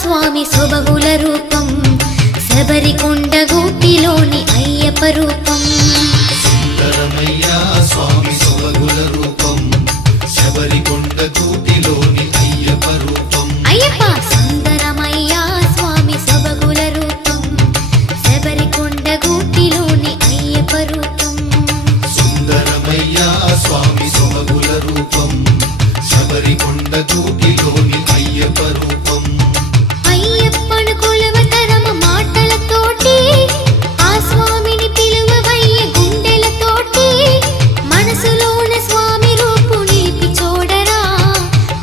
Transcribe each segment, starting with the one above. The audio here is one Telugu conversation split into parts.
స్వామి సొబగుల రూపం శబరికొండ గూటిలోని అయ్యప్ప రూపం సుందరమయ్యా స్వామి సొబగుల రూపం శబరికొండ గూటిలోని అయ్యప్ప రూపం అయ్యప్ప సుందరమయ్యా స్వామి సొబగుల రూపం శబరికొండ గూటిలోని అయ్యప్ప రూపం సుందరమయ్యా స్వామి సొబగుల రూపం శబరికొండ గూటిలోని అయ్యప్ప రూపం అయ్యప్పను కొలవతరమ మాటలతోటి ఆ స్వామిని పిలువవయ్య గుండెలతోటి మనసులోన స్వామి రూపు నిలిపి చూడరా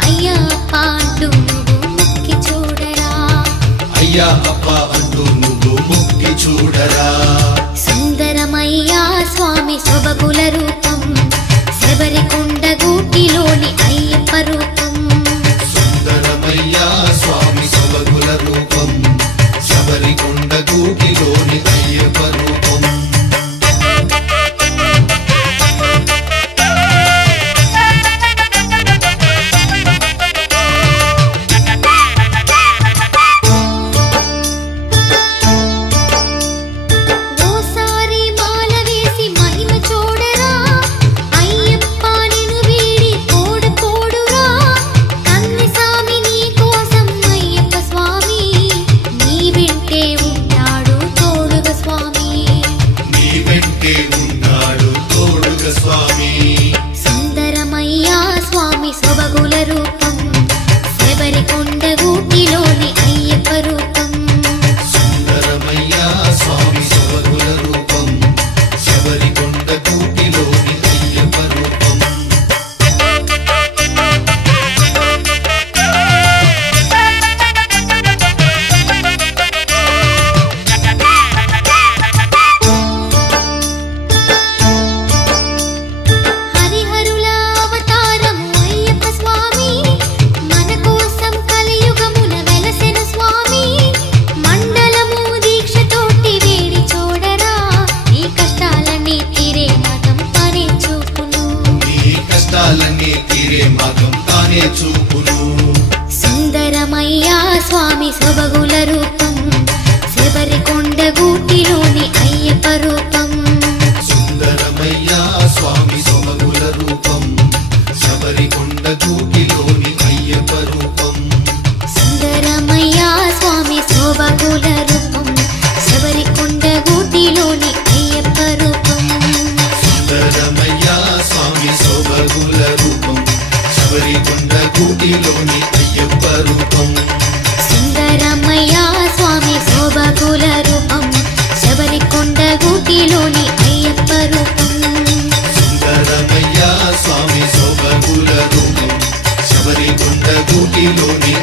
అయ్యప్ప అంటూ నువ్వు మొక్కి చూడరా అయ్యప్ప అంటూ నువ్వు మొక్కి చూడరా సుందరమయ్యా స్వామి సొబగుల రూపం శబరికొండ గూటిలోని అయ్యప్ప రూపం సుందరమయ్యా స్వామి సొబగుల రూపం శబరికొండ గూటిలోని అయ్యప్ప రూపం ఓసారి మాల వేసి మహిమ చూడరా అయ్యప్ప నిన్ను వీడి తోడు పోడురా కన్నె స్వామి నీ కోసం అయ్యప్ప స్వామి నీ వెంటే ఉంటాడు తోడుగా స్వామి నీ వెంటే ఉన్నాడు తోడుగా స్వామి సుందరమయ్యా స్వామి సొబగుల రూపం శబరికొండ గూటిలోని అయ్యప్ప రూపం సుందరమయ్యా స్వామి సొబగుల రూపం శబరికొండ గూటిలోని అయ్యప్ప రూపం హరిహరుల అవతారము అయ్యప్ప స్వామి మన కోసం కలియుగమున వెలసెను స్వామి మండలము దీక్షతోటి వేడి చూడరా నీ కష్టాలన్నీ తీరే మతం తానే చూపును నీ కష్టాలన్నీ తీరే మార్గం తానే చూపును సుందరమయ్యా స్వామి సొబగుల రూపం శబరికొండ గూటిలోని అయ్యప్ప రూపం సుందరమయ్యా స్వామి సొబగుల రూపం శబరికొండ గూటిలోని అయ్యప్ప రూపం సుందరమయ్యా స్వామి శోభగుల రూపం శబరికొండ గూటిలోని అయ్యప్ప రూపం సుందరమయ్యా స్వామి సొబగుల రూపం శబరికొండ గూటిలోని అయ్యప్ప రూపం సుందరమయ్యా స్వామి శోభగుల రూపం శబరికొండ గూటిలోని అయ్యప్ప రూపం సుందరమయ్యా స్వామి సొబగుల రూపం శబరికొండ గూటిలోని